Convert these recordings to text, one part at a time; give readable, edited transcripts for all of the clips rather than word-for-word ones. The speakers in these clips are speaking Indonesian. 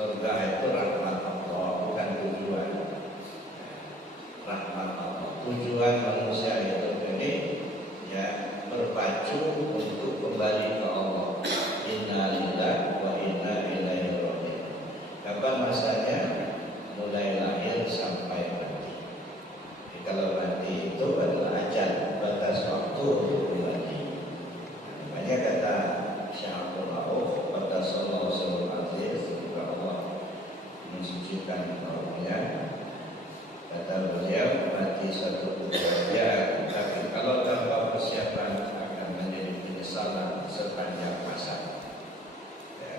Surga itu rahmat Allah, bukan tujuan. Rahmat Allah. Tujuan manusia itu ini ya berpacu untuk kembali ke Allah. Inna lillahi wa inna ilaihi raji'un. Kapan masanya? Mulai lahir sampai mati. Jadi kalau mati itu adalah ajal, batas waktu untuk mati. Makanya kata Syekh Abdul Rauf, kata sallallahu alaihi wasallam, semoga Allah mensucikan rohnya. Kata beliau, mati suatu kebahagiaan, tapi kalau tanpa persiapan akan menjadi penyesalan sepanjang masa. Ya,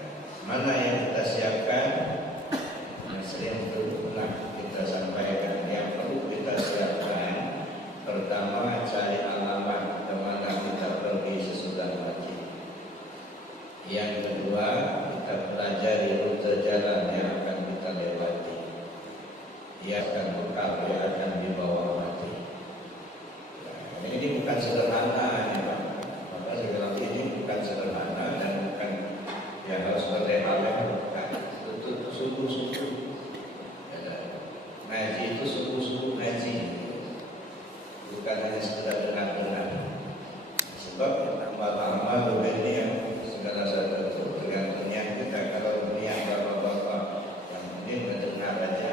mana yang kita siapkan? Yang sering berulang kita sampaikan, yang perlu kita siapkan. Pertama, cari alamat kemana kita pergi sesudah mati. Yang kedua, kita pelajari rute jalan yang akan kita lewati. Dia akan bekal, dia akan dibawa mati. Nah, ini bukan sederhana, ya Pak. Maka saya bilang ini bukan sederhana dan bukan ya harus berleha-leha, bukan. Itu sungguh-sungguh. Ngaji itu sungguh-sungguh ngaji, bukan hanya sekedar dengar-dengar. Sebab tambah lama ini yang segala sesuatu tergantungnya kita. Kalau dunia bapak-bapak yang ini mendengar aja,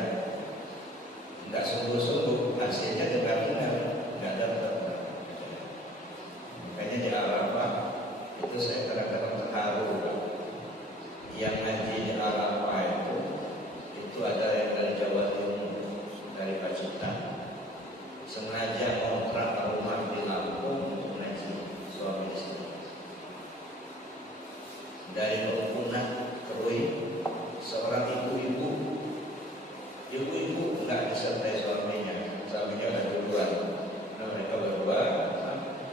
tidak sungguh-sungguh, hasilnya dengar-dengar, tidak dapat. Makanya di Arafah itu saya kadang-kadang terharu. Yang ngaji di Arafah itu ada yang dari Jawa Timur, dari Pacitan, sengaja kontrak rumah di Lampung untuk ngaji suami istri. Dari Rumpunan Kerui, seorang ibu-ibu enggak disertai suaminya ada duluan. Nah, mereka berdua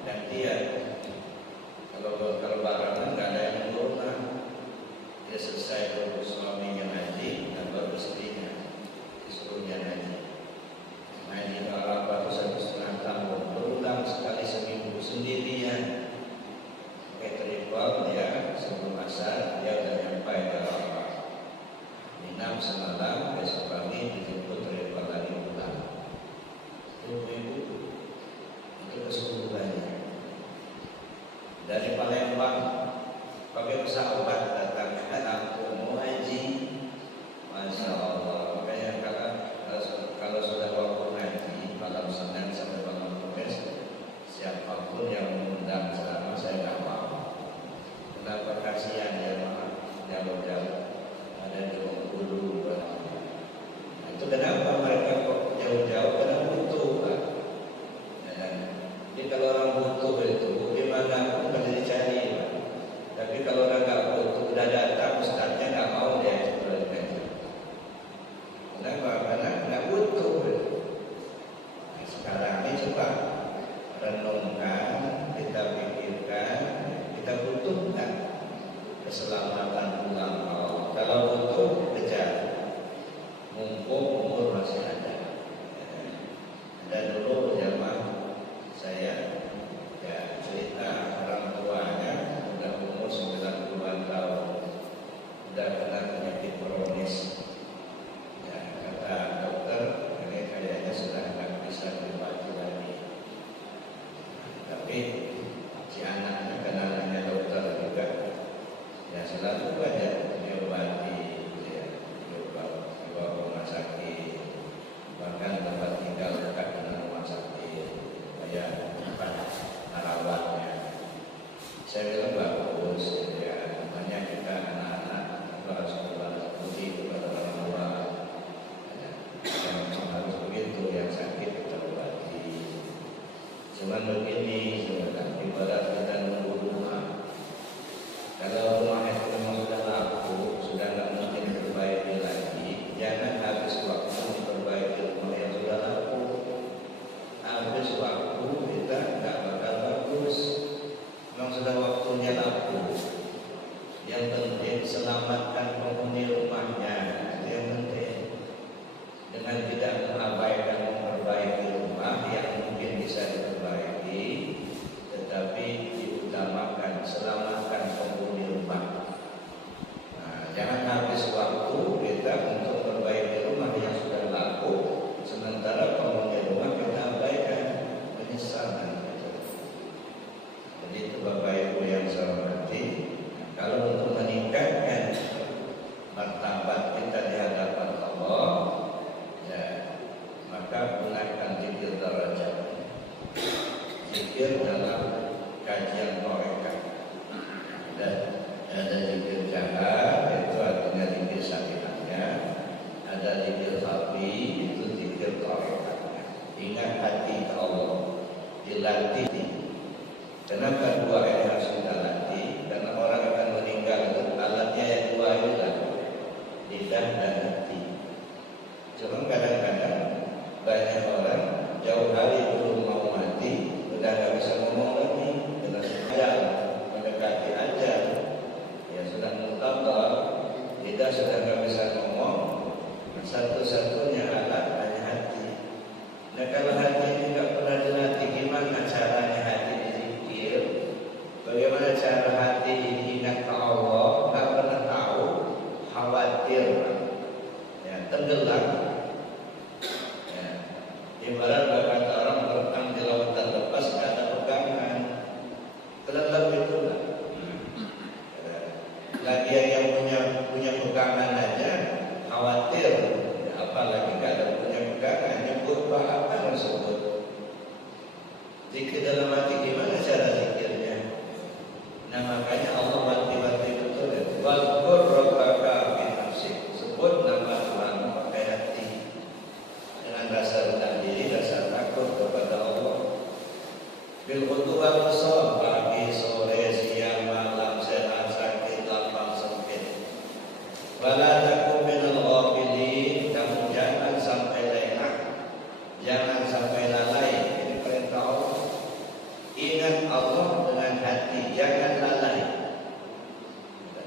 gantian. Kalau barangan nggak ada yang turun. Dia selesai dulu suaminya ngaji dan baru istrinya disuruhnya ngaji. Ngaji Arafah itu 1,5 tahun, berulang sekali seminggu sendirian. Pakai tripod dia sebelum asar dia udah nyampai ke Arafah. Minam semalam, besok pagi dijemput tripod lagi pulang. Ibu-ibu itu kesungguhannya. Dari Palembang pakai pesawat datang ke Lampung mau ngaji. Masya Allah. Makanya kalau sudah waktu ngaji malam Senin sampai malam Kamis, siapapun yang mengundang selama saya nggak mau. Kenapa? Kasihan ya Pak, jauh-jauh ada di Bengkulu. Nah, itu kenapa mereka kok jauh-jauh? Karena butuh Pak. Jadi kalau orang butuh itu gimana pun bisa dicari Pak. Tapi kalau orang nggak butuh udah datang, ustaznya nggak mau dia sebenarnya. Kenapa? Karena nggak butuh. Nah, sekarang ini coba renungkan, kita pikirkan, kita butuhkan keselamatan pulang. Kalau butuh kejar, mumpung umur lidah dan hati. Cuma kadang-kadang banyak orang jauh hari belum mau mati, udah nggak bisa ngomong lagi, sudah sengaja mendekati aja, ya sudah mutabak, lidah sudah nggak bisa ngomong, satu-satunya alat hanya hati. Nah kalau hati ini nggak pernah dilatih, gimana caranya hati dizikir? Bagaimana cara hati diingat ke Allah? Nggak pernah tahu, khawatir, ya, tenggelam. Ya. Ibarat berkata orang berenang di lautan lepas nggak ada pegangan, tenggelam itulah. Ya. Nah dia yang punya pegangan aja khawatir, ya, apalagi nggak ada punya pegangan, nyebut apa tersebut. Zikir dalam hati gimana cara zikirnya? Nah makanya Allah wanti-wanti betul ya. Wazkur rabbaka fi nafsik. Sebut nama Tuhan pakai hati dengan rasa rendah diri, rasa takut kepada Allah. Bil ghudwi wal asal, pagi, sore, siang, malam, sehat, sakit, lapang, sempit. Wala takum minal ghafilin. Kamu jangan sampai lengah, jangan sampai lalai. Ini perintah Allah. Ingat Allah dengan hati, jangan lalai.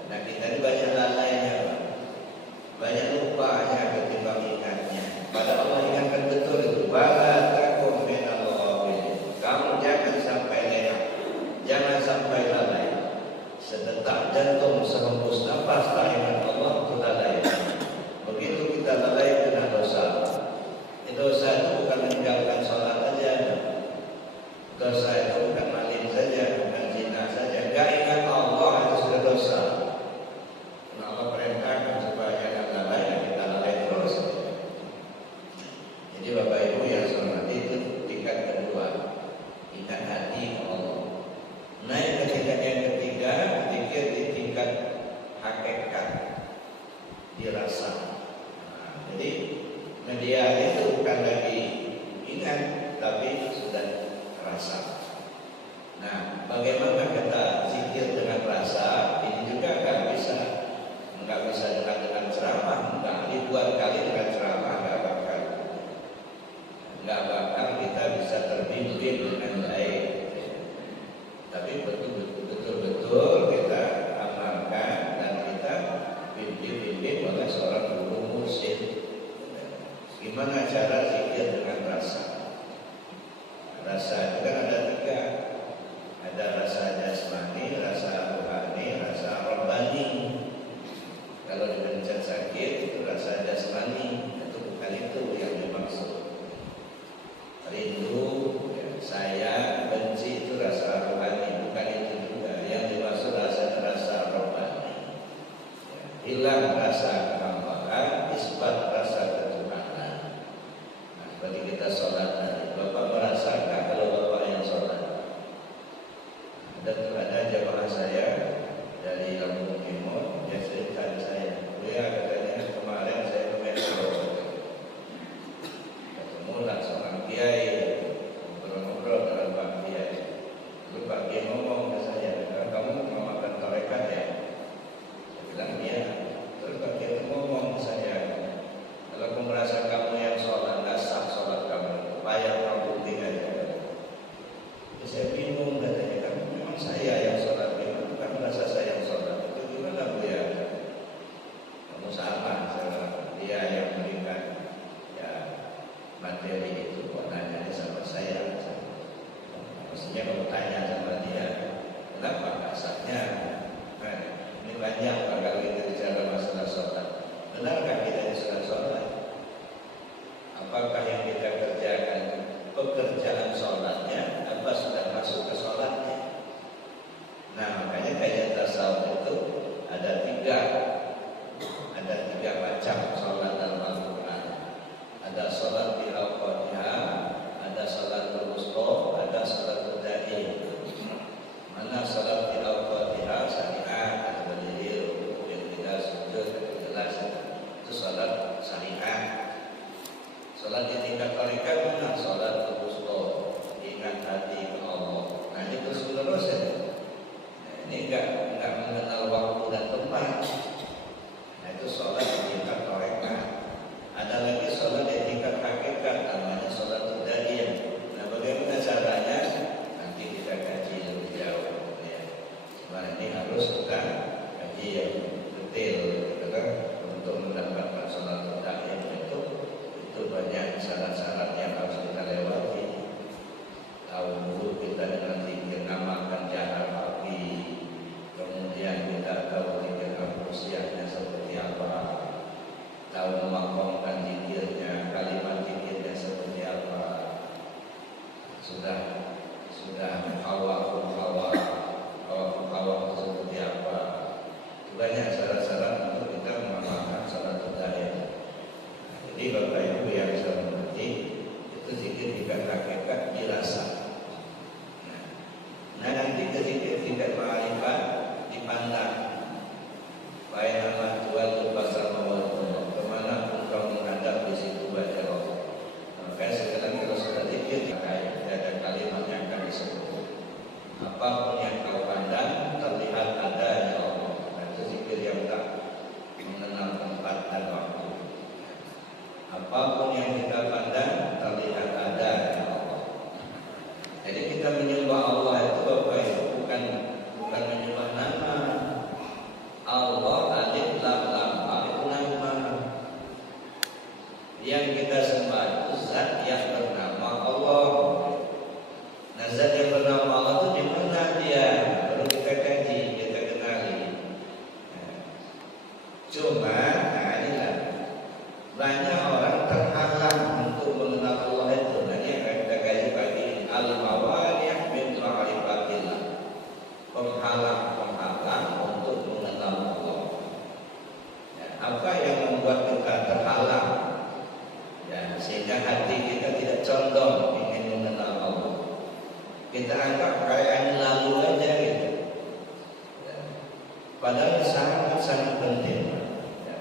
Nah kita ini banyak lalainya, banyak lupanya ketimbang ingatnya. Pada Allah ingatkan betul itu. Wala takum minal ghafilin. Kamu jangan sampai lengah, jangan sampai lalai. Sedetak jantung, sehembus nafas tak ingat Allah, itu lalai. Begitu kita lalai dengan dosa. Dosa itu bukan meninggalkan sholat saja. Dosa itu bukan maling saja, bukan zina saja. Gak ingat Allah itu sudah dosa. Allah perintahkan supaya jangan lalai, dan kita lalai terus. Jadi Bapak Ibu yang saya hormati, itu tingkat kedua, ingat hati Allah. Naik ke tingkat yang ketiga, zikir di tingkat hakikat, dirasa. Nah, jadi media itu bukan lagi ingat, tapi sudah rasa. Nah, bagaimana kita zikir dengan rasa? Ini juga nggak bisa dengan ceramah, enggak. Ribuan kali dengan ceramah nggak bakal kita bisa terbimbing dengan baik. Tapi betul-betul kita amalkan dan kita bimbing oleh seorang guru mursyid. Gimana cara zikir dengan rasa? Rasa itu kan ada tiga. Ada rasa jasmani, rasa rohani, rasa rabbani. Kalau dipencet sakit itu rasa jasmani, itu bukan itu yang dimaksud. Rindu, sayang, benci itu rasa rohani, bukan itu juga. Yang dimaksud rasa rabbani. Hilang rasa kehambaan, isbat rasa ketuhanan. Nah, seperti kita sholat tadi, Bapak merasakan kalau Bapak yang sholat. Dan ada jamaah saya dari Lampung Timur, dia cerita saya, katanya kemarin saya ke Metro, ketemulah seorang kiai, ngobrol-ngobrol dengan Pak Kiai. Lalu Pak Kiai ngomong ke saya, kamu mau makan tarekat ya? Saya bilang iya. Terus Pak Kiai ngomong ke saya, kalau kamu merasa kamu yang sholat, nggak sah sholat kamu, bayar kamu tinggal aja. Saya bingung katanya, kan memang saya yang sholat, memang bukan merasa saya yang sholat. Itu gimana Bu ya? Kamu salah, dia yang berikan ya materi itu, kok nanya sama saya. Maksudnya kalau tanya sama dia, kenapa kasarnya? Ini banyak kalau kita bicara masalah sholat. Benarkah kita disuruh sholat? Apakah yang kita kerjakan pekerjaan sholatnya, apa sudah masuk ke sholatnya? Nah makanya kajian tasawuf itu ada tiga macam sholat dalam Al-Quran. Ada sholat di awqatiha, ada sholat wusta, ada sholat da'i. Mana sholat di awqatiha syariat, berdiri, yang tidak memakomkan zikirnya, kalimat zikirnya seperti apa, sudah hawa seperti apa. Banyak syarat-syarat untuk kita mengamalkan salat hidayah. Jadi Bapak Ibu yang saya mengerti, itu zikir tingkat hakikat dirasa. Nah nanti ketika tingkat ma'rifat dipandang. Baik nama Tuhan berbahasa mawar kemana pun kau menghadap di situ baca Allah. Maka sekarang kalau sudah zikir ada kalimat yang akan disebut. Apapun yang kau pandang terlihat adanya Allah. Nah, itu zikir yang tak mengenal tempat dan waktu. Apapun yang kita pandang terlihat adanya Allah. Jadi kita menyembah Allah itu Bapak Ibu bukan menyembah nama. Allah alif lam lam itu nama. Yang kita sembah itu zat yang bernama Allah. Nah zat yang bernama Allah itu di mana dia? Baru kita kaji, kita kenali. Cuma inilah banyak orang terhalang untuk mengenal Allah itu. Nah ini akan kita kaji pagi ini. Al-mawani' min ma'rifatillah. Penghalang untuk mengenal Allah. Ya, apa yang membuat kita terhalang? Ya, sehingga hati kita tidak condong ingin mengenal Allah. Kita anggap kayak ini lalu aja gitu. Ya. Padahal sangat penting. Ya.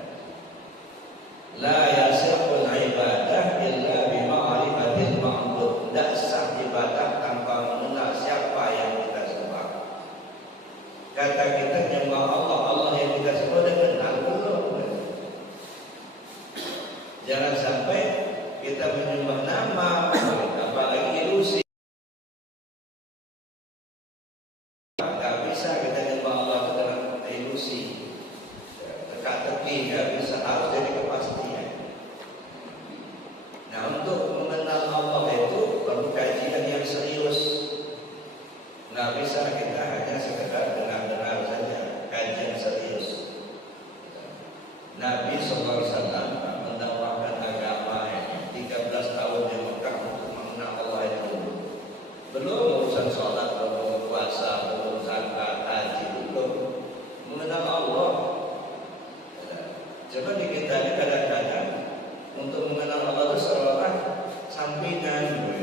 La yasihul ibadah illa bima'rifatil ma'bud. Tidak sah ibadah tanpa mengenal siapa yang kita sembah. Kata kita nyembah Allah yang kita sembah dan kenal belum? Jangan sampai kita menyembah nama, apalagi ilusi. Tidak bisa kita nyembah Allah dengan ilusi, teka-teki, tidak bisa, harus jadi kepastian. Nah untuk mengenal Allah itu perlu kajian yang serius. Nggak bisa kita hanya sekedar dengar-dengar saja, kajian serius. Nabi SAW mendakwahkan agama 13 tahun di Mekah untuk mengenal Allah itu. Belum urusan sholat, belum puasa, belum zakat, haji, belum mengenal Allah. Coba di kita ini kadang-kadang untuk mengenal Allah itu seolah sampingan.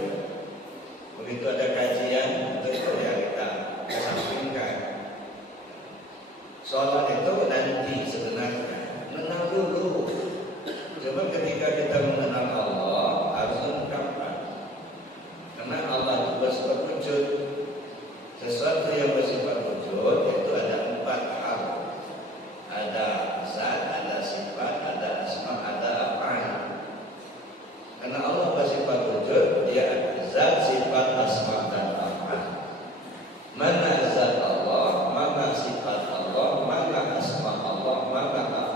Begitu ada kajian, itu ya kita kesampingkan. Sholat itu nanti sebenarnya mengenal dulu. Coba ketika kita mengenal Allah harus lengkapkan. Karena Allah itu bersifat wujud. Sesuatu yang bersifat wujud itu ada 4 hal. Ada zat, ada sifat, ada asma, ada af'al. Karena Allah bersifat wujud, dia ada zat, sifat, asma dan af'al. Mana zat Allah, mana sifat Allah, mana asma Allah, mana af'al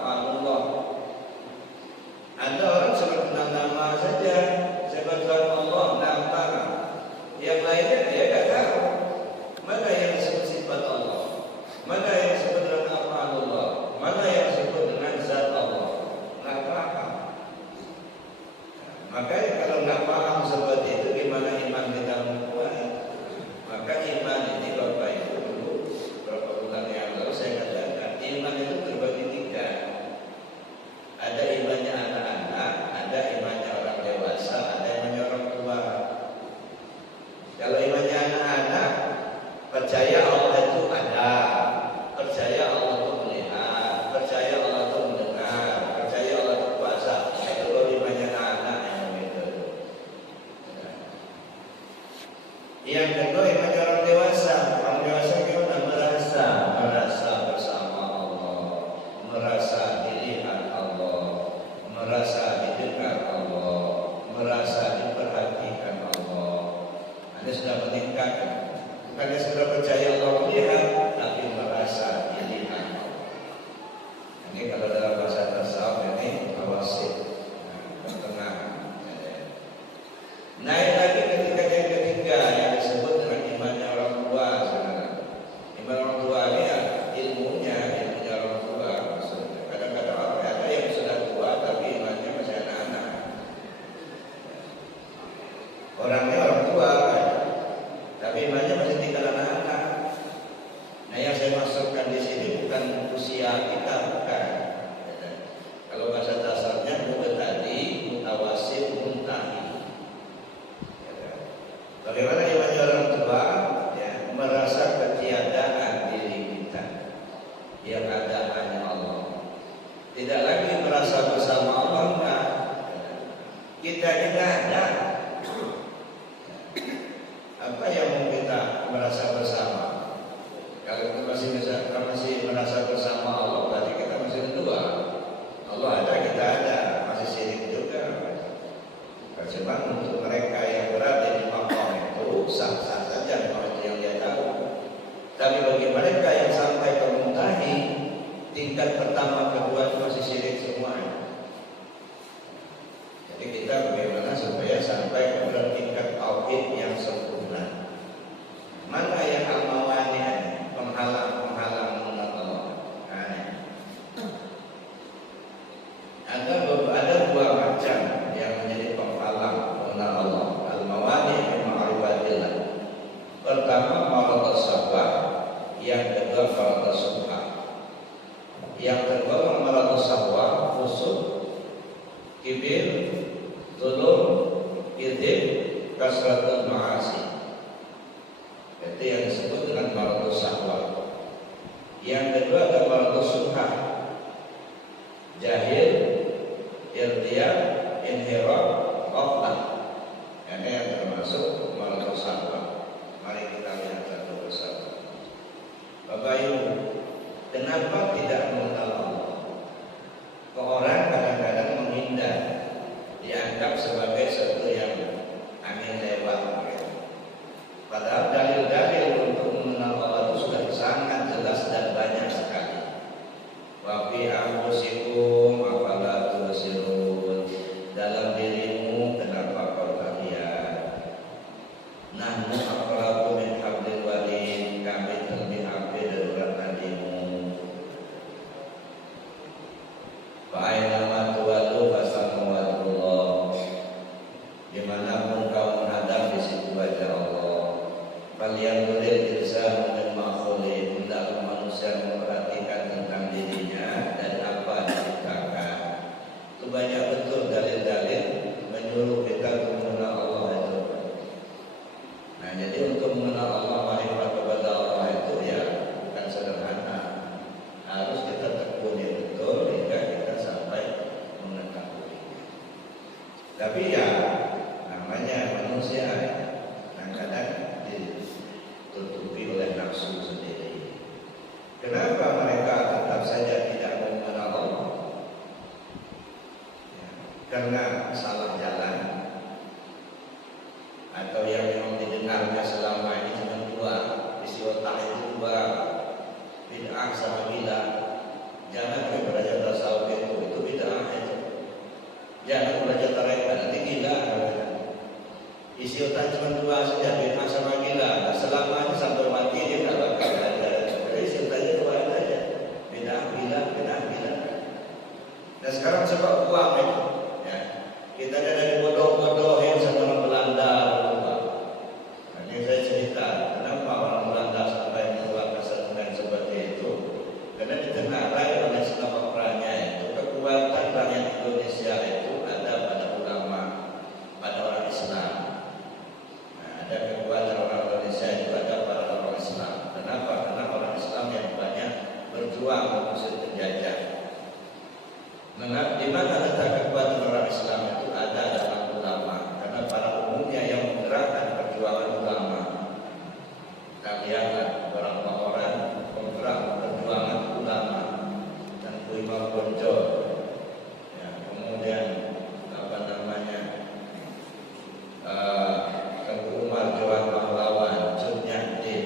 merasa bersama Allah enggak. Kita tidak ada. Apa yang mau kita merasa bersama? Kalau kita masih merasa bersama Allah, berarti kita masih berdua. Allah ada, kita ada, masih syirik juga. Cuma untuk mereka yang berada di maqam itu sah-sah saja kalau itu yang dia tahu. Tapi bagi mereka yang sampai ke muntahi, tingkat pertama, kedua itu masih syirik semuanya. Jadi kita bagaimana supaya sampai kepada tingkat tauhid yang sempurna. Mana yang al-mawani, penghalang mengenal Allah. Ada dua macam yang menjadi penghalang mengenal Allah. Al-mawani min ma'rifatillah. Pertama maratus sabah, yang kedua maratus subha. Yang kedua maratus sabah, khusus kibir, zulum, idhib, kasratul ma'asi. Itu yang disebut dengan maratus sabah. Yang kedua adalah maratus subha, jahil, irtiab, inhiraf, ghaflah. Ini yang termasuk maratus sabah. Mari kita lihat satu persatu. Bapak Ibu, kenapa tidak mengenal Allah? Orang kadang-kadang menghindar, dianggap sebagai sesuatu yang angin lewat. Padahal dalil-dalil untuk mengenal Allah itu sudah sangat jelas dan banyak sekali. Wa fi anfusikum afala tubsirun. Dalam dirimu kenapa kau tak lihat? Nahnu aqrabu min hablil warid, kami lebih hampir dari urat nadimu. Fa aina ma tuwallu fasammu wajhullah. Dimanapun kau menghadap di situ wajah Allah. Falyanzuril insanu mimma khuliq. Hendaklah manusia memperhatikan tentang dirinya dan apa diciptakan. Itu banyak betul dalil-dalil menyuruh kita untuk mengenal Allah itu. Nah, jadi untuk mengenal Allah, makrifat kepada Allah itu ya bukan sederhana. Harus kita tekuni betul hingga kita sampai mengetahuinya. Tapi ya namanya manusia, kadang-kadang ditutupi oleh nafsu sendiri. Kenapa mereka tetap saja tidak mengenal Allah? Ya, karena salah jalan, atau yang memang didengarnya selama ini cuma dua, isi otak itu dua, bid'ah sama gila. Jangan belajar tasawuf itu bid'ah itu. Jangan belajar tarekat, nanti gila. Isi otak cuma dua saja, bid'ah sama gila. Selamanya sampai mati dia tak bakal ada. Isi otaknya dua saja, bid'ah gila. Dan sekarang sebab uang itu, ya. Kita ada dibodoh-bodohin sama orang Belanda. Ini saya cerita, kenapa orang Belanda sampai mengeluarkan statement seperti itu? Karena ditengarai oleh setengah perannya itu kekuatan rakyat Indonesia itu ada pada ulama, pada orang Islam. Nah, ada kekuatan orang Indonesia itu ada pada orang Islam. Kenapa? Karena orang Islam yang banyak berjuang mengusir penjajah. Di mana letak kekuatan orang Islam itu ada dalam ulama. Karena pada umumnya yang menggerakkan perjuangan ulama. Kita lihatlah beberapa orang penggerak perjuangan ulama dan Imam Bonjol, ya, kemudian Tengku Umar Johan Pahlawan, Cut Nyahdin,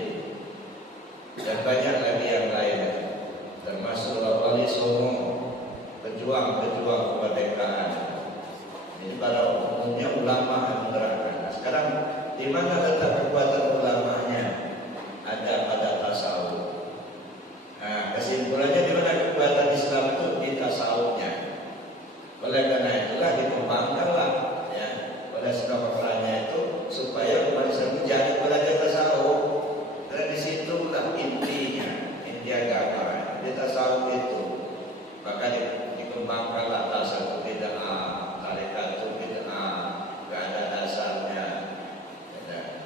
dan banyak lagi yang lain, termasuk Wali Songo, pejuang kemerdekaan. Ini pada umumnya ulama yang menggerakkan. Nah, sekarang di mana letak kekuatan ulamanya? Ada pada tasawuf. Nah, kesimpulannya di mana kekuatan Islam itu di tasawufnya. Oleh karena itulah dikembangkanlah, ya, oleh sekolahnya itu supaya umat Islam menjadi belajar tasawuf. Karena disitulah intinya, inti agama di tasawuf itu. Maka dikembangkanlah tasawuf bid'ah, tarekat itu bid'ah, gak ada dasarnya.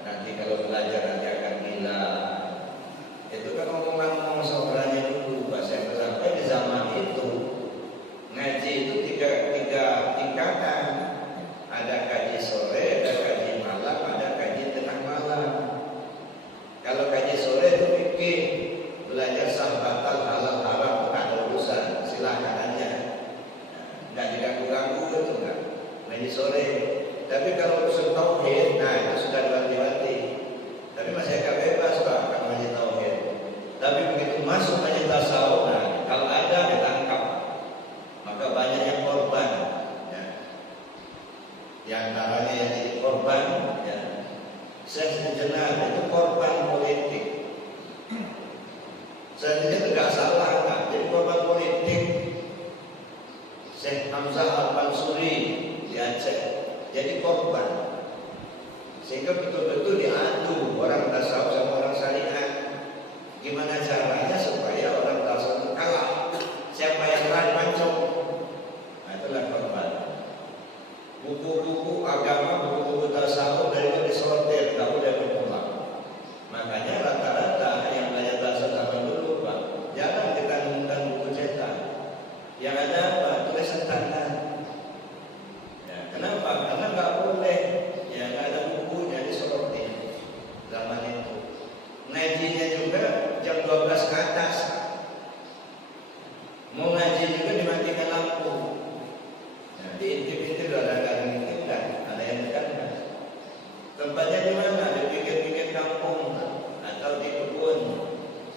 Nanti kalau belajar nanti akan gila. Itu kan omongan seorangnya dulu, bahasa yang sampai di zaman itu ngaji itu ngaji sore. Tapi kalau usul tauhid, nah itu sudah diwanti-wanti. Tapi masih agak bebas Pak kalau ngaji tauhid. Tapi begitu masuk ngaji tasawuf, nah kalau ada ditangkap, maka banyak yang korban. Ya. Yang namanya yang jadi korban, ya. Syekh Sejenar itu korban politik. Sebenarnya tidak salah, kan? Jadi korban politik. Syekh Hamzah Al-Mansuri di Aceh jadi korban, sehingga betul-betul diadu orang tasawuf sama orang syariat. Gimana caranya supaya orang tasawuf kalah? Siapa yang lain mancung? Nah, itulah korban. Buku-buku agama, buku-buku tasawuf dari itu disortir, tak boleh berkembang. Makanya rata-rata yang belajar tasawuf zaman dulu, Pak, jangan kita menggunakan buku cetak. Yang ada apa? Tulisan tangan. Ya, kenapa? Karena nggak boleh. Ya, nggak ada bukunya disortir zaman itu. Ngajinya juga jam 12 ke atas. Mau ngaji juga dimatikan lampu. Nah, diintip-intip ada yang ngintip, ada yang tekan. Tempatnya di mana? Di pinggir-pinggir kampung atau di kebun.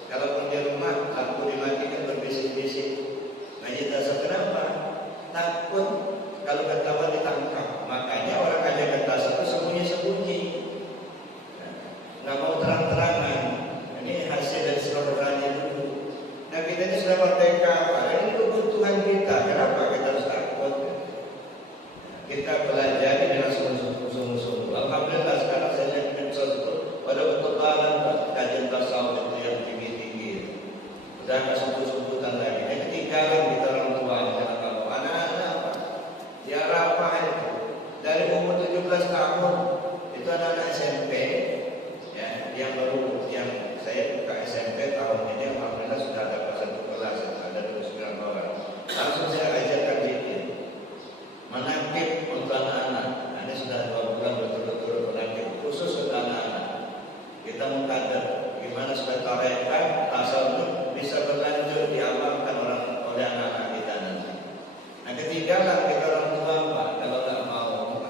Kalau di rumah lampu dimatikan berbisik-bisik. Ngaji tasawuf kenapa? Takut kalau ketahuan ditangkap. Makanya orang ngaji tasawuf itu sembunyi-sembunyi. Nggak mau terang-terangan. Ini hasil dari saudara dulu. Nah kita ini sudah merdeka, ini kebutuhan kita. Kenapa kita harus takut? Kita pelajari dengan sungguh-sungguh. Alhamdulillah sekarang saya lihat medsos itu pada ketebalan kajian tasawuf itu yang tinggi-tinggi. Udah nggak sebut-sebutan lagi. Ini ketinggalan kita orang tua. Jangan tahu anak-anak di Arafah itu dari umur 17 tahun itu anak-anak SMP. Yang baru, yang saya buka SMP tahun ini, alhamdulillah sudah ada satu kelas, ada 29 orang. Langsung saya ajarkan zikir, menakib untuk anak-anak. Ini sudah 2 bulan betul-betul menakib, khusus untuk anak-anak. Kita mengkader gimana supaya tarekat tasawuf bisa berlanjut diamalkan oleh anak-anak kita nanti. Nah, ketinggalan kita orang tua Pak kalau tak mau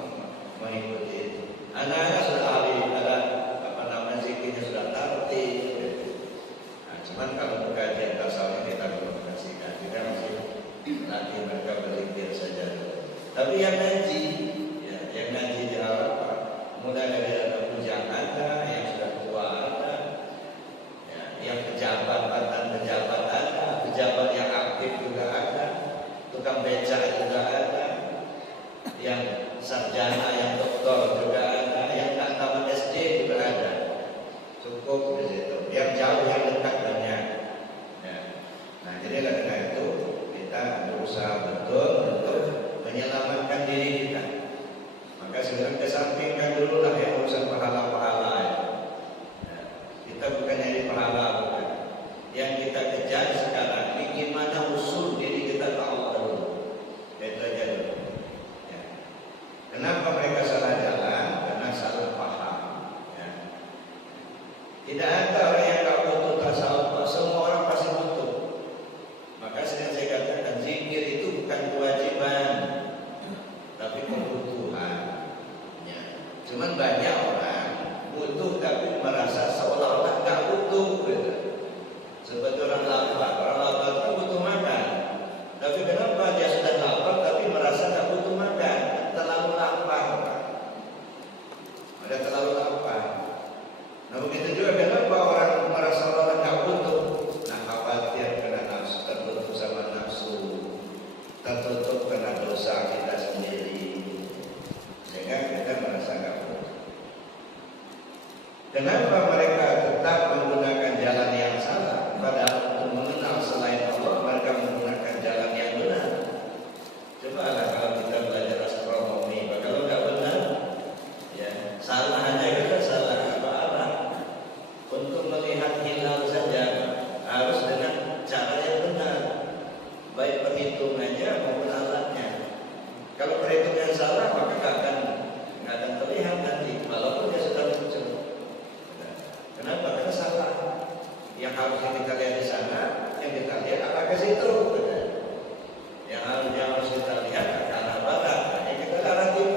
mengikuti. Anak-anak sudah ahli, zikirnya sudah tertib. Nah, cuman kalau kajian tasawuf kita belum kasihkan, kita masih nanti mereka berzikir saja. Tapi yang ngaji, ya, yang ngaji di Arafah, mulai dari anak bujang ada, yang sudah tua ada, ya, yang pejabat ada, pejabat yang aktif juga ada, tukang beca juga ada, yang sarjana, yang doktor juga ada, yang tak tamat SD juga ada. Cukup di situ. Yang jauh, yang dekat banyak. Ya. Nah, jadi karena itu kita berusaha betul untuk menyelamatkan diri kita. Maka sebenarnya kesampingkan dulu lah yang urusan pahala-pahala. Ya. Kita bukan nyari pahala, bukan. Yang kita kejar sekarang ini gimana usul diri kita ke Allah dulu. Itu aja dulu. Ya. Kenapa mereka salah jalan? Karena salah paham. Tidak ada orang yang tak butuh tasawuf, semua orang pasti butuh. Maka sering saya katakan zikir itu bukan kewajiban, tapi kebutuhan. Ya. Cuman banyak orang butuh tapi merasa seolah-olah tak butuh. Gitu. Seperti orang lapar itu butuh makan. Tapi kenapa dia sudah lapar tapi merasa tak butuh makan? Terlalu lapar. Ada terlalu lapar. Nah begitu juga kenapa orang merasa orang tak butuh? Nah khawatir karena nafsu, tertutup sama nafsu, tertutup karena dosa kita sendiri, sehingga kita merasa tak butuh. Kenapa mereka tetap menggunakan jalan yang salah? Padahal untuk mengenal selain Allah mereka menggunakan jalan yang benar. Cobalah kalau kita belajar astronomi, kalau tidak benar, ya salah aja kita salah. Untuk melihat hilal saja harus dengan cara yang benar, baik perhitungannya maupun alatnya. Kalau perhitungan salah maka nggak akan terlihat nanti, walaupun dia sudah muncul. Kenapa? Karena salah. Yang harusnya kita lihat di sana, yang kita lihat arah ke situ. Yang harus kita lihat ke arah barat, yang kita arah timur.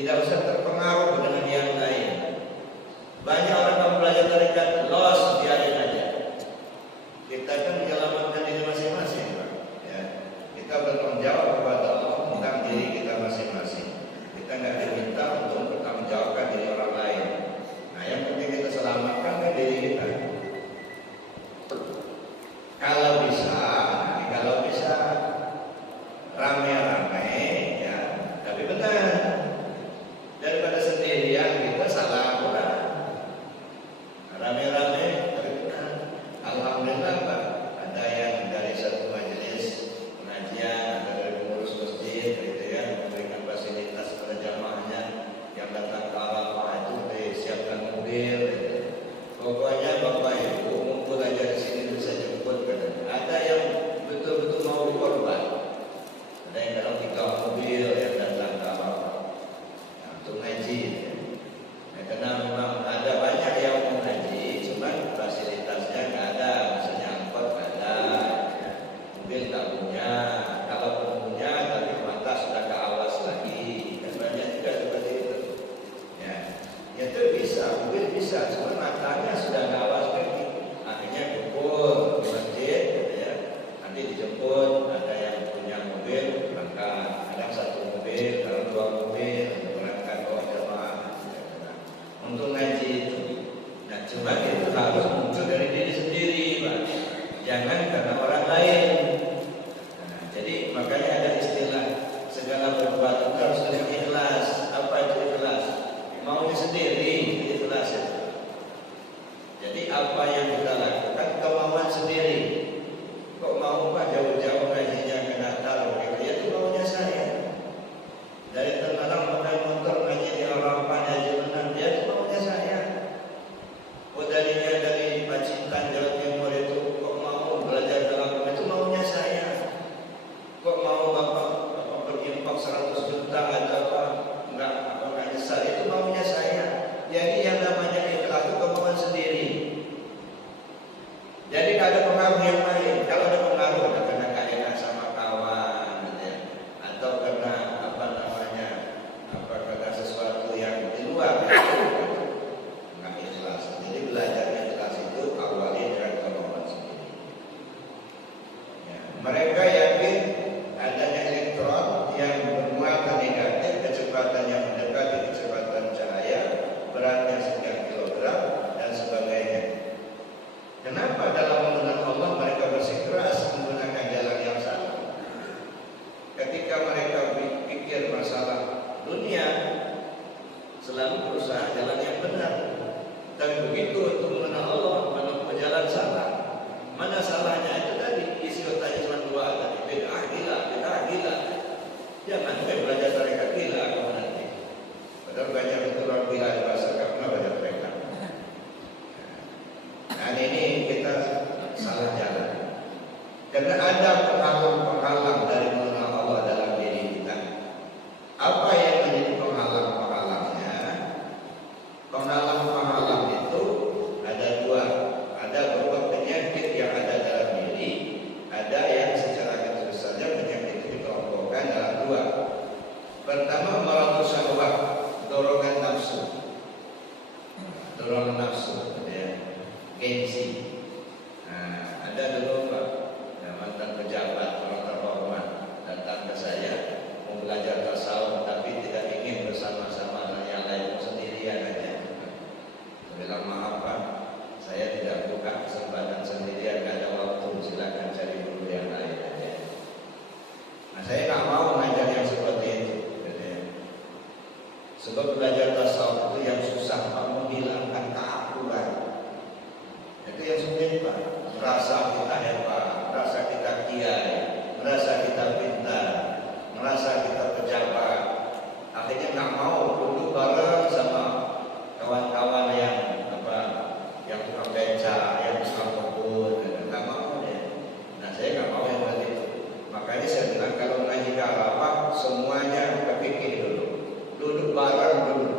Tidak usah terpengaruh dengan yang lain. Banyak orang yang belajar tarekat los, biarin aja. Kita kan menyelamatkan diri masing-masing, Pak. Ya. Kita bertanggung jawab kepada Allah tentang diri kita masing-masing. Kita nggak diminta untuk bertanggung jawabkan diri orang lain. Nah, yang penting kita selamatkan kan diri kita. Kalau bisa rame-rame, ya. Tapi benar, daripada sendirian kita salah kurang. Rame-rame, tapi benar. Alhamdulillah, Pak. Ada yang dari satu majelis pengajian, ada dari pengurus masjid, gitu ya, memberikan fasilitas pada jamaahnya yang datang ke Arafah itu disiapkan mobil. Gitu. Pokoknya Bapak Ibu ngumpul aja di sini bisa jemput. Gitu. Ada yang betul-betul mau berkorban. Ada yang dalam 3 mobil yang datang ke Arafah untuk ngaji. Ya, karena memang ada banyak yang mau ngaji, cuman fasilitasnya nggak ada, misalnya angkot nggak ada, ya. Mobil nggak punya, kalau punya tapi mata sudah ke awas lagi, dan banyak juga seperti itu. Ya, itu bisa, mobil bisa, cuman matanya sudah ke awas lagi, akhirnya kumpul di masjid, gitu ya. Nanti dijemput, ada yang punya mobil berangkat, kadang 1 mobil, kadang 2 mobil berangkat bawa jemaah. Untuk ngaji itu, nah cuma itu harus muncul dari diri sendiri, Pak. Jangan karena orang lain. Nah, jadi makanya ada istilah segala perbuatan harus dengan ikhlas. Apa itu ikhlas? Maunya sendiri, ikhlas itu. Jadi apa yang kita lakukan kemauan sendiri. Kok mau Pak jauh-jauh ngajinya ke Natal? Ya itu maunya saya. Dari Tangerang pakai motor ngaji di Arafah Haji Menang, dia itu maunya saya. Dari Pacitan Jawa Timur itu kok mau belajar dalam itu maunya saya. Kok mau Bapak berinfak 100 juta atau apa? Enggak nyesal, itu maunya saya. Jadi yang namanya ikhlas itu kemauan sendiri. Jadi tidak ada pengaruh yang lain. Kalau ada pengaruh, karena gak enak sama kawan, gitu ya. Atau karena karena sesuatu yang di luar, nggak ikhlas. Jadi belajar ikhlas itu awalnya dengan kemauan sendiri. Ya. Mereka yakin adanya elektron yang bermuatan negatif, kecepatannya mendekati kecepatan cahaya, beratnya sekian kilogram dan sebagainya. Kenapa dalam mengenal Allah mereka bersikeras menggunakan jalan yang salah? Ketika mereka pikir masalah dunia, selalu berusaha jalan yang benar. Tapi begitu untuk mengenal Allah, menempuh jalan salah. Mana salahnya? Itu tadi isi otaknya cuma 2 tadi. Bid'ah gila. Jangan belajar tarekat gila kamu nanti. Padahal banyak betul orang gila di bahasa karena belajar tarekat. Dan ini kita salah jalan. Karena ada penghalang dari mengenal Allah dalam diri kita. Apa yang menjadi penghalang-penghalangnya? Penghalang-penghalang itu ada 2. Ada berupa penyakit yang ada dalam diri, ada yang secara garis besarnya penyakit itu dikelompokkan dalam 2. Pertama, maradus syahwat, dorongan nafsu, ya. Gengsi. Nah, ada dulu Pak, mantan pejabat orang terhormat datang ke saya, mau belajar tasawuf tapi tidak ingin bersama-sama dengan yang lain, sendirian aja. Saya bilang maaf Pak, saya tidak buka kesempatan sendirian, gak ada waktu, silakan cari guru yang lain aja. Nah saya nggak mau mengajar yang seperti itu, sebab belajar tasawuf itu yang susah Pak, menghilangkan keakuan. Itu yang sulit Pak, merasa kita hebat, merasa kita kiai, merasa kita pintar, merasa kita pejabat, akhirnya nggak mau duduk bareng sama kawan-kawan yang tukang beca, yang tukang kebun, nggak mau deh. Nah saya nggak mau yang begitu. Makanya saya bilang kalau ngaji ke Arafah semuanya kepikir duduk bareng dulu,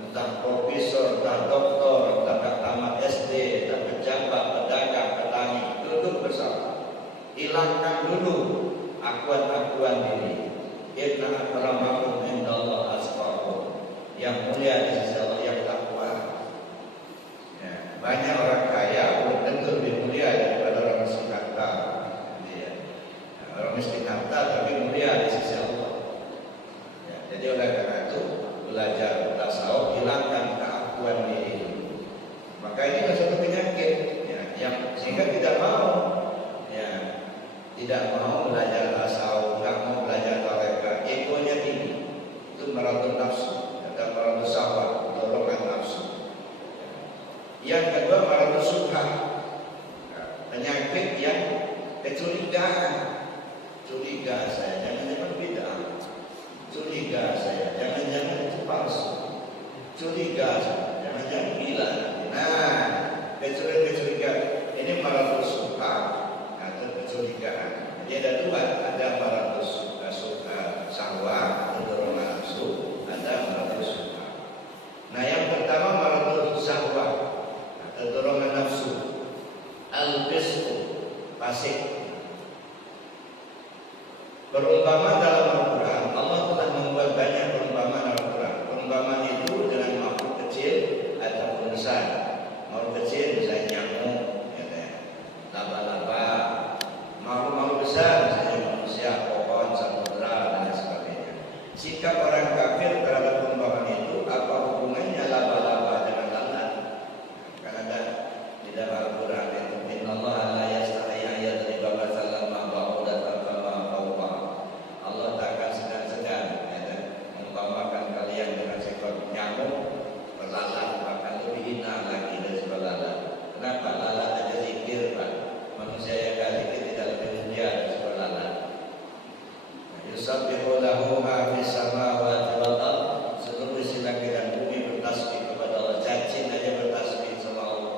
entah profesor, entah doktor, entah tamat SD, entah pejabat, pedagang, petani, duduk bersama. Hilangkan dulu akuan-akuan diri. Inna akramakum indallah atqakum. yang mulia di sisi Allah, yang takwa. Ya, banyak orang kaya belum tentu lebih mulia daripada orang miskin harta. Ya. Orang miskin harta tapi mulia di sisi Allah. Ya, jadi oleh karena itu belajar tasawuf, hilangkan keakuan diri. Maka ini adalah satu penyakit ya, yang sehingga tidak mau belajar tasawuf, tidak mau belajar tarekat, egonya tinggi. Itu meratun nafsu, atau meratun syahwat, dorongan nafsu. Yang kedua meratun syubha, penyakit yang kecurigaan. Curiga saya, jangan-jangan bid'ah. Curiga saya, jangan-jangan itu palsu. Curiga saya, jangan-jangan gila. Nah, kecurigaan ini meratun syubha atau kecurigaan. Jadi ada dua, ada meratun syahwat, dorongan nafsu, ada meratun syubha. Nah, yang pertama meratun syahwat atau dorongan nafsu, al-fisq, fasik. Perumpamaan dalam Al-Quran, Allah telah membuat banyak perumpamaan dalam Al-Quran. Perumpamaan itu dengan makhluk kecil ataupun besar. Makhluk kecil misalnya nyamuk, laba-laba. Makhluk-makhluk besar misalnya manusia, pohon, samudera dan sebagainya. Sikap orang kafir terhadap perumpamaan itu, apa hubungannya laba-laba dengan lalat? Karena ada di dalam Al-Quran itu, Innallaha la yastahi an yadriba mathalan ma ba'udatan fama fawqaha. Allah tak akan segan-segan mengumpamakan kalian dengan seekor nyamuk, lalat, bahkan lebih hina lagi dari seekor lalat. Kenapa? Lalat aja zikir, Pak. Manusia yang gak zikir tidak lebih mulia dari seekor lalat. Yusabbihu lahu ma fis samawati wal ardh. Seluruh isi langit dan bumi bertasbih kepada Allah. Cacing aja bertasbih sama Allah.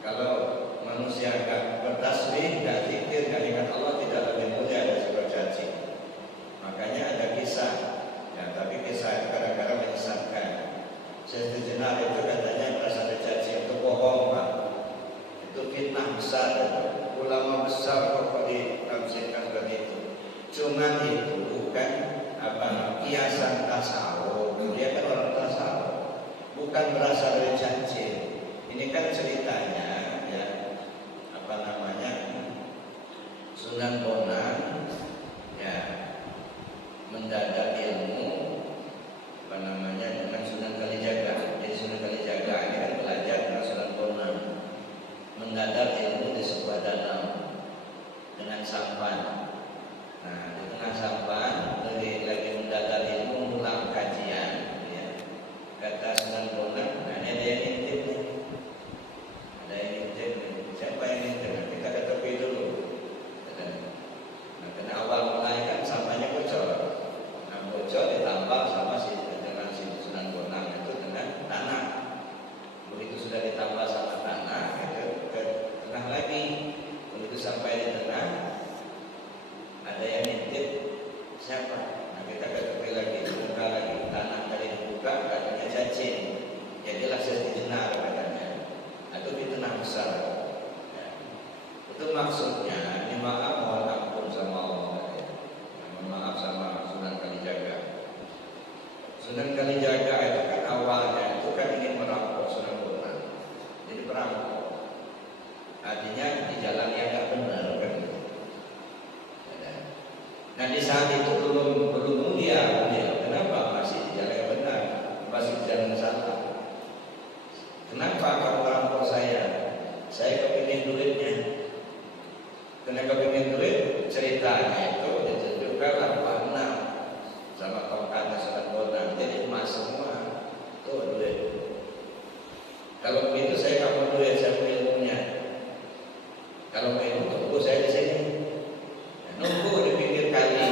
Kalau manusia gak bertasbih, gak zikir, gak ingat Allah, tidak lebih mulia dari seekor cacing. Makanya ada kisah, ya, tapi kisah itu kadang-kadang menyesatkan. Syekh Jenar itu katanya merasa ada cacing, itu bohong, Pak. Itu fitnah besar. Ulama besar kok ditafsirkan seperti itu. Cuma itu bukan kiasan tasawuf. Dia kan orang tasawuf, bukan berasal dari cacing. Ini kan ceritanya, ya, Sunan Bonang, ya, mendadak ilmu dengan Sunan Kalijaga. Jadi Sunan Kalijaga ini kan belajar dengan Sunan Bonang, mendadak ilmu di sebuah danau dengan sampan. Nah, di tengah sampan lagi mendadak ilmu, ulang kajian, ya. Kata Sunan Bonang, nah ini ada yang intip nih, ada yang intip nih. Siapa yang intip? Kita ke tepi dulu. Nah, karena awal mulai kan sampahnya bocor. Nah, bocor ditambah sama dengan si Sunan Bonang itu dengan tanah. Begitu sudah ditambah sama tanah, itu ke tengah lagi. Begitu sampai di tengah, ada yang nitip. Siapa? Nah, kita ke tepi lagi, buka lagi, tanah tadi dibuka, katanya cacing. Jadilah Jenar katanya. Itu fitnah besar. Ya. Itu maksudnya, ini maaf, mohon ampun sama Allah. Ya. Mohon maaf sama Sunan Kalijaga. Sunan Kalijaga itu kan awalnya itu kan ingin merampok Sunan Bonang. Jadi perampok. Artinya di jalan yang nggak benar kan. Nah, di saat itu belum mulia. Kenapa masih di jalan yang benar? Masih di jalan salah. Kenapa kamu merampok saya? Saya kepingin duitnya. Karena kepingin duit, ceritanya itu ditunjukkan warna sama tongkatnya Sunan Bonang. Jadi emas semua. Tuh duit. Kalau begitu saya nggak mau duit, saya mau ilmunya. Kalau mau ilmu, tunggu saya di sini. Nunggu di pinggir kali.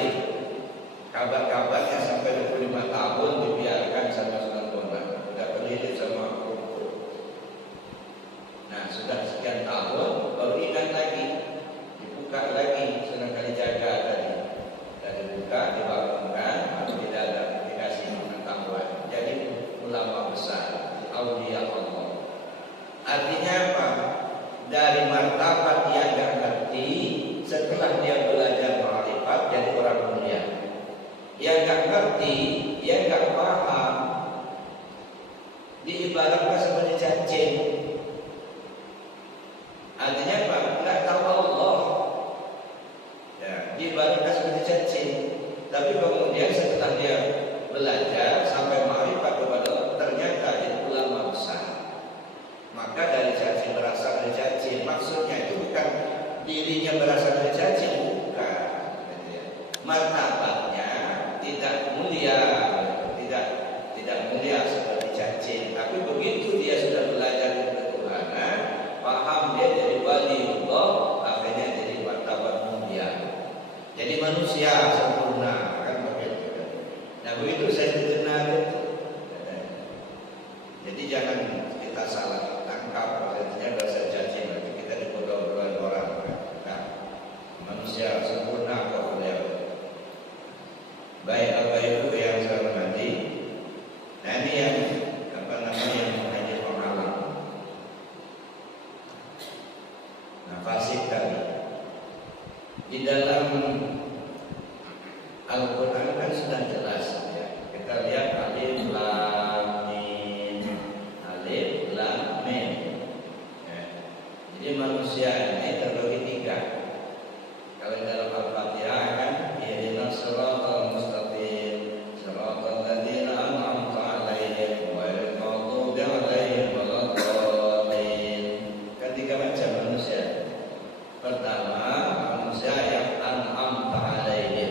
Kabar-kabarnya sampai 25 tahun dibiarkan sama Sunan Bonang. Udah kelilit sama rumput. Nah, sudah sekian tahun baru ingat lagi, dibuka lagi diibaratkan seperti cacing. Tapi kemudian setelah dia belajar sampai ma'rifat kepada Allah, ternyata dia ulama besar. Maka dari cacing berasal dari cacing. Maksudnya itu bukan dirinya berasal dari cacing, bukan. Martabatnya tidak mulia, tidak mulia seperti cacing. Tapi begitu dia sudah belajar ketuhanan, paham dia jadi wali Allah, akhirnya jadi martabat mulia. Jadi manusia sempurna, kan begitu. Nah begitu saya dikenal itu. Jadi jangan kita salah tangkap, artinya bahasa cacing, nanti kita dibodoh-bodohin orang. Nah, manusia sempurna kok beliau. Baik apa itu yang saya hormati. Nah ini yang yang menjadi penghalang. Nah fasik tadi di dalam Al-Quran kan sudah jelas ya. Kita lihat alif lam mim, alif lam mim. Ya. Jadi manusia ini terbagi tiga. Kalau dalam Al-Fatihah kan ihdinas siratal mustaqim, siratal ladzina an'amta 'alaihim ghairil maghdubi 'alaihim waladdallin. Kan tiga macam manusia. Pertama, manusia yang an'amta 'alaihim.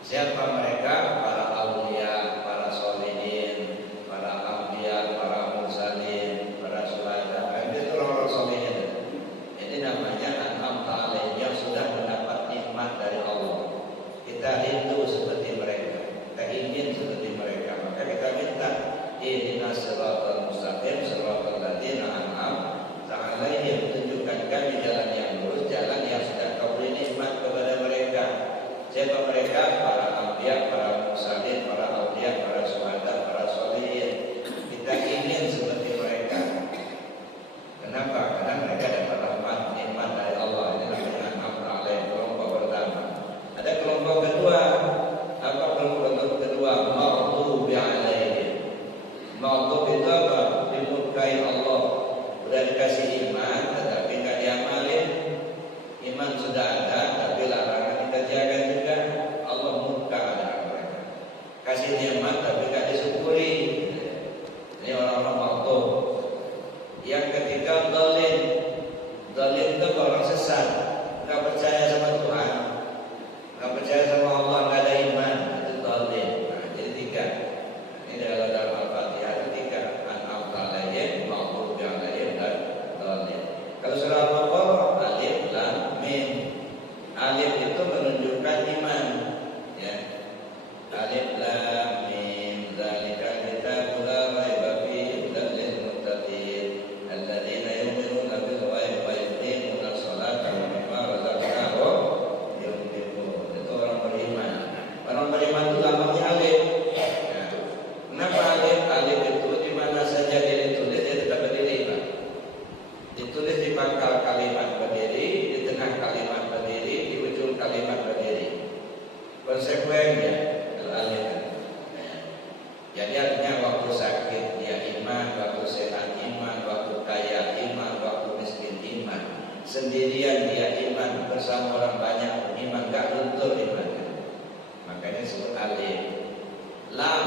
Siapa mereka? Para aulia, para sholihin, para anbiya, para mursalin, para syuhada. Itu orang-orang sholihin. Ini namanya an'amta 'alaihim, yang sudah mendapat nikmat dari Allah. Kita rindu seperti mereka, kita ingin seperti mereka. Maka kita minta ihdinas siratal mustaqim, siratal ladzina an'amta 'alaihim. Tunjukkan kami jalan yang lurus, jalan yang sudah kau beri nikmat kepada mereka. Siapa mereka? Para anbiya, para mursalin, para auliya, para syuhada, para sholihin. Kita ingin seperti mereka. Kenapa? Karena mereka dapat rahmat, nikmat dari Allah. Ini namanya an'amta 'alaihim, kelompok pertama. Ada kelompok kedua. Apa kelompok kedua? Maghdubi 'alaihim. Maghdub itu apa? Dimurkai Allah. Sudah dikasih iman, tetapi nggak diamalin. Iman sudah ada, tapi larangan dikerjakan juga. Allah murka ada mereka. Kasih nikmat, tapi nggak disyukuri. Ini orang-orang maghdub. Yang ketiga dhalin. Dhalin itu orang sesat, nggak percaya sama Tuhan, nggak percaya sama Allah, nggak ada iman. Itu dhalin. Nah, jadi tiga. Ini dalam Al-Fatihah itu tiga. An'amta 'alaihim, maghdubi 'alaihim, dan dhalin. Kalau surah Al-Baqarah alif lam mim. Alif itu menunjukkan iman. Ya. Alif lam mim. Dzalikal kitabul la raiba fihi hudan lil muttaqin alladzina yu'minuna bil ghaibi wa yuqimuna sholata wa mimma razaqnahum yunfiqun. Itu orang beriman. Orang beriman itu lambangnya alif. Ya. Kenapa alif? Alif itu di mana saja dia ditulis dia tetap berdiri, Pak. Ditulis di pangkal kalimat berdiri, di tengah kalimat berdiri, di ujung kalimat berdiri. Konsekuen ya, alif. Jadi artinya waktu sakit dia iman, waktu sehat iman, waktu kaya iman, waktu miskin iman. Sendirian dia iman, bersama orang banyak iman, gak luntur imannya. Makanya disebut alif. Lam,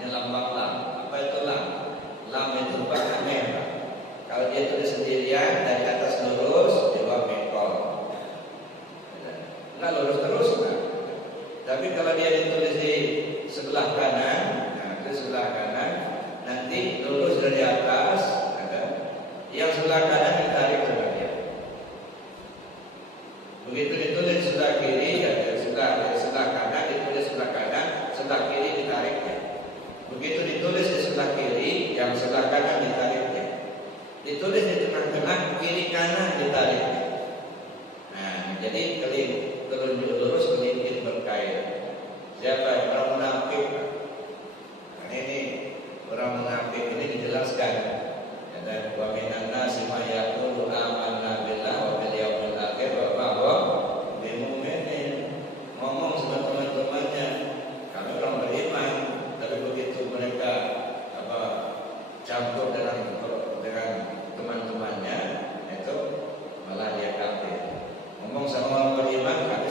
ini lambang lam. Apa itu lam? Lam itu bahkan merah. Kalau dia tulis sendirian dari atas lurus, di bawah mengkol. Nggak lurus terus, nah. Tapi kalau dia ditulis di sebelah kanan, nah itu sebelah kanan, nanti lurus dari atas, ada. Yang sebelah kanan ditarik ke bagian. Begitu ditulis sebelah kiri, ya sebelah kanan ditulis sebelah kanan, sebelah kiri ditariknya. Begitu ditulis di sebelah kiri, yang sebelah kanan ditariknya. Ditulis di tengah-tengah, kiri kanan ditarik. Nah, jadi telunjuk lurus kelingking berkait. Siapa yang orang munafik? Nah, ini orang munafik ini dijelaskan. Ada wa minan nasi may yaqulu amanna billahi wa bil yaumil akhir wa huwa bimu'minin. Ngomong sama teman-temannya, kami orang beriman, tapi begitu mereka campur dengan teman-temannya, itu malah dia kafir. Ngomong sama orang beriman, tapi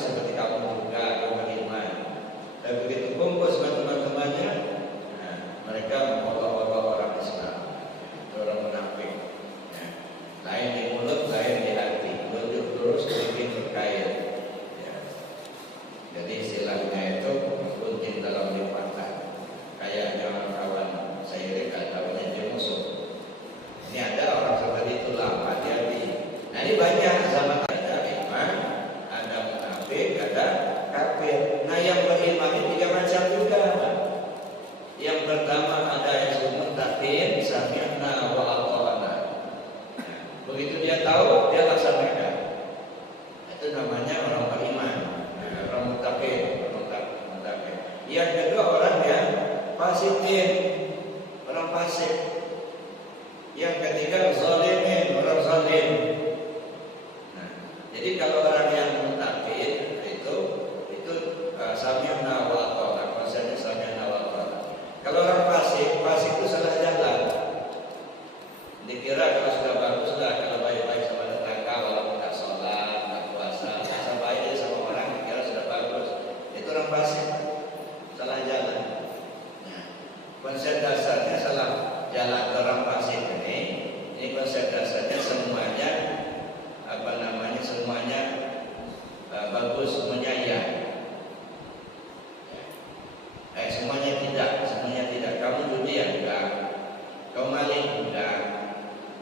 musyrik, ada kafir. Nah, yang beriman ini 3 macam juga. Yang pertama ada yang muttaqin, sami'na wa ata'na. Begitu dia tahu, dia laksanakan. Itu namanya orang beriman, orang muttaqin. Yang kedua orang yang fasikin, orang fasik. Yang ketiga zalimin, orang zalim. Nah, jadi kalau orang yang muttaqin itu sami'na wa ata'na, maksudnya sami'na wa ata'na. Kalau orang fasik itu salah jalan. Dikira kalau sudah bagus lah, kalau baik-baik sama tetangga, walaupun tak sholat, tak puasa, asal baik aja sama orang, dikira sudah bagus. Itu orang fasik, salah jalan. Nah, konsep dasarnya salah jalan orang fasik ini konsep dasarnya semuanya semuanya bagus, semuanya iya. Semuanya tidak. Kamu judi ya enggak, kamu maling enggak,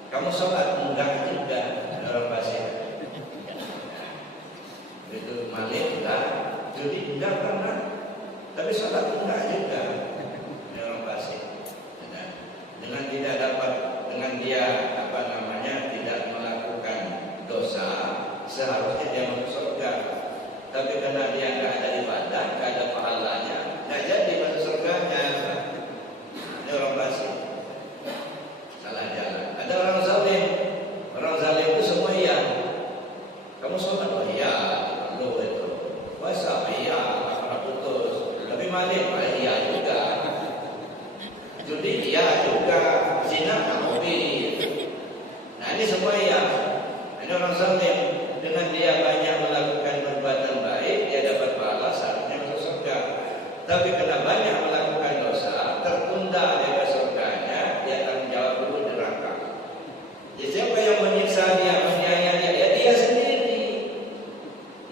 kamu sholat enggak juga, orang fasik. Itu maling enggak, judi enggak pernah, tapi sholat enggak juga, orang fasik. Dengan tidak dapat, dengan dia tidak melakukan dosa, seharusnya dia masuk surga. Tapi karena dia enggak ada ibadah, enggak ada pahalanya, enggak jadi masuk surganya. Ini orang fasik, salah jalan. Ada orang zalim. Orang zalim itu semua iya. Kamu sholat, oh iya, perlu itu. Puasa, iya, pernah putus. Tapi maling, iya juga. Judi, iya juga. Zina, nabi. Nah, ini semua iya. Ini orang zalim. Dengan dia banyak melakukan perbuatan baik, dia dapat pahala, seharusnya masuk surga. Tapi karena banyak melakukan dosa, tertunda dia ke surganya, dia akan menjawab dulu neraka. Jadi siapa yang menyiksa dia, menganiaya dia, ya dia sendiri.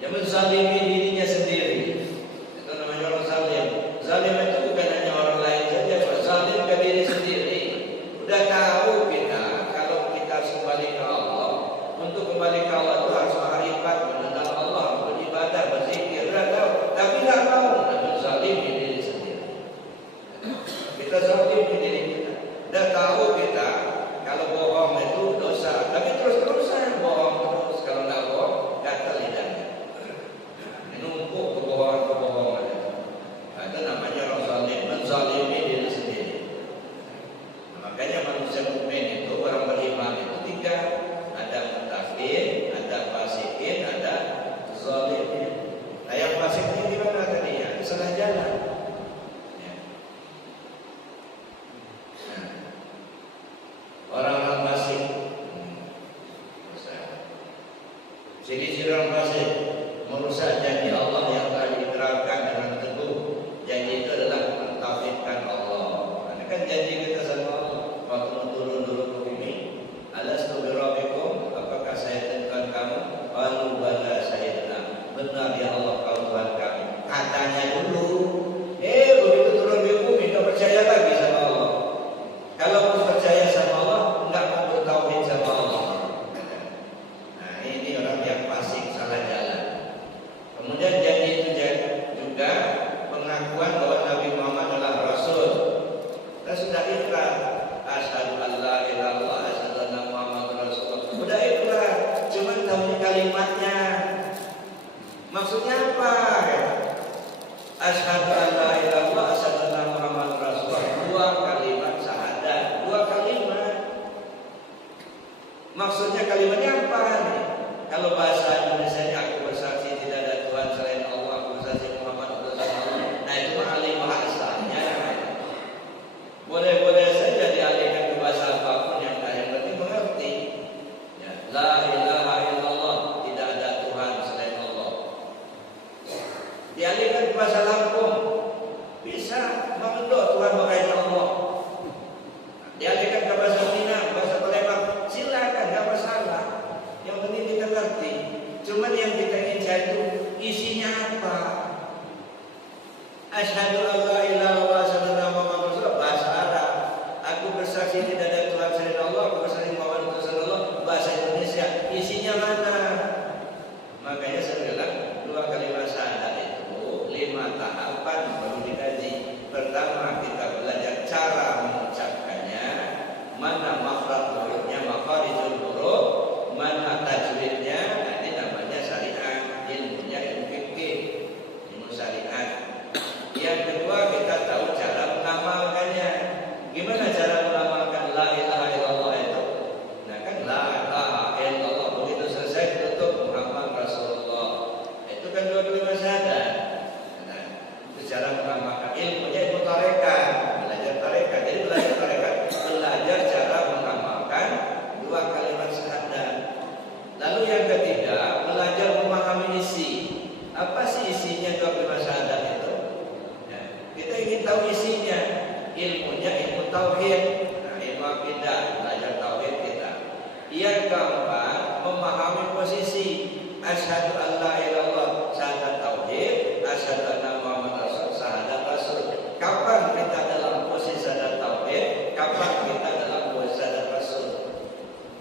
Yang menzalimi dirinya sendiri. Itu namanya orang zalim. Zalim itu bukan hanya orang lain saja, zalim ke diri sendiri. Udah tahu kita kalau kita harus kembali ke Allah. Untuk kembali ke Allah itu harus ma'rifat, mengenal Allah, beribadah, berzikir, tapi nggak tahu, dan zalimi diri sendiri. Kita zalimi diri kita. Udah tahu kita kalau bohong itu dosa, tapi terus-terusan bohong terus. Kalau nggak bohong, gatal lidahnya. Menumpuk kebohongan. Itu namanya orang zalim, menzalimi diri sendiri. Makanya manusia mukmin itu, orang beriman itu 3. Ada muttaqin, ada fasikin, ada zalimin. Nah, yang fasik ini gimana tadi ya? Itu salah jalan. Ya. Nah, orang fasik, ciri-ciri orang fasik merusak janji Allah yang telah diterapkan dengan teguh. Janji itu adalah mentauhidkan Allah. Ini kan janji kita sama Allah. Waktu turun ke bumi, alastu birabbikum, apakah saya Tuhan kamu? Qalu bala sayyidina. Benar ya Allah, kau Tuhan kami. Katanya dulu. Begitu turun di bumi, enggak percaya lagi sama Allah. Kalau pun percaya sama Allah, enggak mau bertauhid sama Allah. Nah, ini orang yang fasik, salah jalan. Kemudian janji itu juga pengakuan bahwa Nabi Muhammad adalah Rasul. Kita sudah ikrar. Asyhadu an la ilaha illallah, asyhadu anna Muhammadar Rasulullah. Udah ikrar, cuman tahu kalimatnya. Maksudnya apa? Asyhadu an la ilaha illallah, asyhadu anna Muhammadar Rasulullah. 2 kalimat syahadat, 2 kalimat. Maksudnya kalimatnya apa nih? Kalau bahasa Indonesia-nya aku bersaksi tidak ada Tuhan selain Allah, aku bersaksi Muhammad Rasulullah. Nah, itu ahli bahasanya. Boleh-boleh saja dialihkan ke bahasa apapun yang penting mengerti. Ya, la ilaha illallah, tidak ada Tuhan selain Allah. Dialihkan ke bahasa Lampung, bisa mengendok Tuhan makanya Allah. Dialihkan ke bahasa Minang, bahasa Palembang, silakan, nggak masalah. Yang penting kita ngerti. Cuman yang kita ingin cari itu isinya apa? Asyhadu an la ilaha illallah, asyhadu anna Muhammadar Rasulullah, bahasa Arab. Aku bersaksi tidak ada Tuhan selain Allah, aku bersaksi Muhammad Rasulullah, bahasa Indonesia. Isinya mana? Makanya saya bilang 2 kalimat kalimat syahadat. Nah, secara mengamalkan ilmunya ilmu tarekat, belajar tarekat. Jadi belajar tarekat, belajar cara mengamalkan dua kalimat syahadat. Lalu yang ketiga, belajar memahami isi. Apa sih isinya dua kalimat syahadat itu? Ya, kita ingin tahu isinya. Ilmunya ilmu tauhid, nah, ilmu akidah, belajar tauhid kita. Yang keempat, memahami posisi asyhadu an la ilaha illallah, syahadat tauhid, asyhadu anna Muhammad rasul, syahadat rasul. Kapan kita dalam posisi syahadat tauhid, kapan kita dalam posisi syahadat rasul?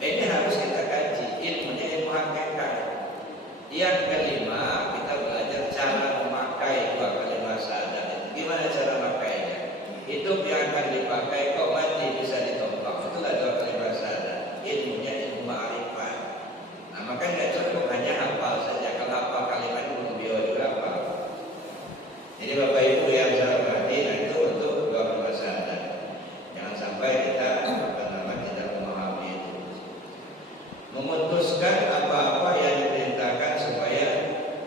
Ini harus kita kaji, ilmunya ilmu hakikat. Yang kelima, kita belajar cara memakai dua kalimat syahadat itu. Gimana cara memakainya? Hidup yang akan dipakai kok mati bisa ditopang. Itulah dua kalimat syahadat. Ilmunya ilmu ma'rifat. Nah, maka nggak cukup hanya hafal saja. Kalau hafal kalimat itu bio juga hafal. Jadi Bapak Ibu yang saya hormati, nah itu untuk dua kalimat syahadat. Jangan sampai kita tidak memahami itu. Memutuskan apa-apa yang diperintahkan supaya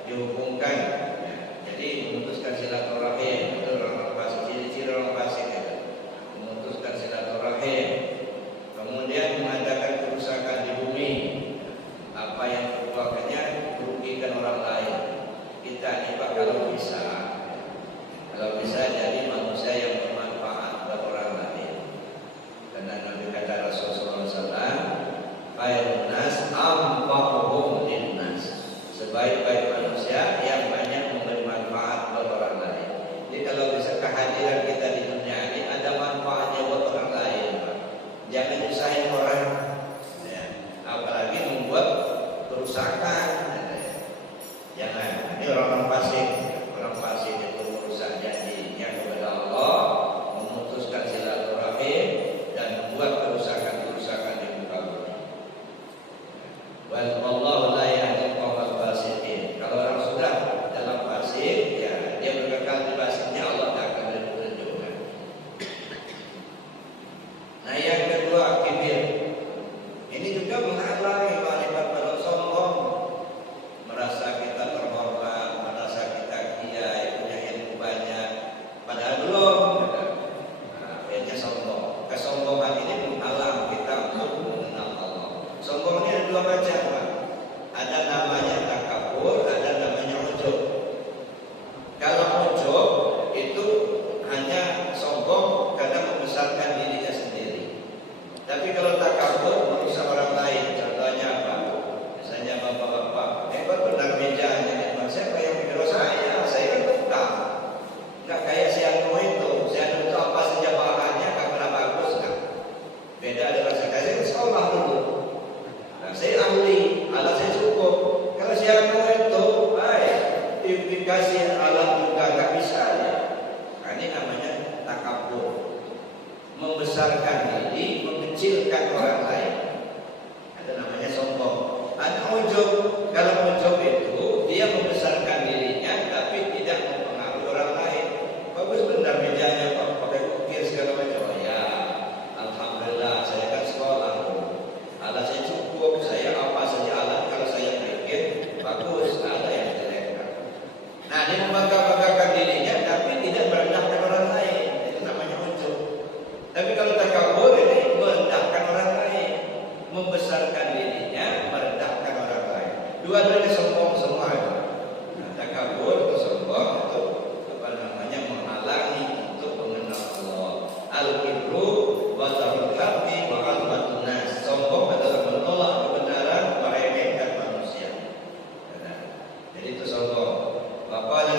dihubungkan. Ya, jadi memutuskan silaturahim itu orang fasik, ciri-ciri orang fasik itu. Memutuskan silaturahim. Kemudian mengadakan kerusakan di bumi. Apa yang perbuatannya merugikan orang lain. Kita ini Pak kalau bisa jadi manusia yang bermanfaat buat orang lain. Karena Nabi kata Rasulullah SAW, khairun nas anfa'uhum linnas. Sebaik-baik manusia yang banyak memberi manfaat buat orang lain. Jadi kalau bisa kehadiran kita di dunia ini ada manfaatnya buat orang lain, Pak. Jangan nyusahin orang, ya. Apalagi membuat kerusakan. Jangan. Ini orang fasik itu merusak janjinya kepada Allah, memutuskan silaturahim dan membuat kerusakan di muka bumi. Wallahu la yahdil qaumal fasiqin. Kalau orang sudah dalam fasik, ya dia berkekal di fasiknya, Allah tak akan beri petunjuk. Nah, yang kedua, kibir. Ini juga menghalangi ma'rifat pada sombong. Merasa kita terhormat, merasa kita kiai, punya ilmu banyak, padahal belum. Nah, akhirnya sombong. Kesombongan ini menghalang kita untuk mengenal Allah. Sombong ini ada dua macam, Pak. Ada namanya takabur, ada namanya ujub. Kalau ujub itu hanya sombong karena membesarkan dirinya sendiri. Tapi kalau takabur merusak orang lain. Contohnya apa? Misalnya bapak-bapak, hebat benar mejanya, siapa yang biro saya kan tukang. Enggak kayak si Anu itu, si Anu itu apa saja bahannya, enggak pernah bagus kan. Beda dengan saya sekolah dulu. Nah, saya ahli, alat saya cukup. Kalau si Anu itu, baik, dikasih alat juga enggak bisa ya. Nah, ini namanya takabur. Membesarkan diri, mengecilkan orang lain. Ada namanya sombong. Ada ujub. Kalau ujub itu dia membesarkan dirinya tapi tidak mempengaruhi orang lain. Bagus benar mejanya Pak, pakai ukir segala macam. Oh, ya, alhamdulillah saya kan sekolah. Alat saya cukup, saya apa saja alat kalau saya bikin bagus, ada yang jelek. Nah, dia membangga-banggakan dirinya tapi tidak merendahkan orang lain. Itu namanya ujub. Tapi kalau takabur ini merendahkan orang lain, membesarkan dirinya, merendahkan orang lain. Dua-duanya sombong semua. Nah, takabur atau sombong itu menghalangi untuk mengenal Allah. Al-kibru wa tarul haqqi wa almatun nas. Sombong adalah menolak kebenaran, meremehkan manusia. Jadi itu sombong. Wa qala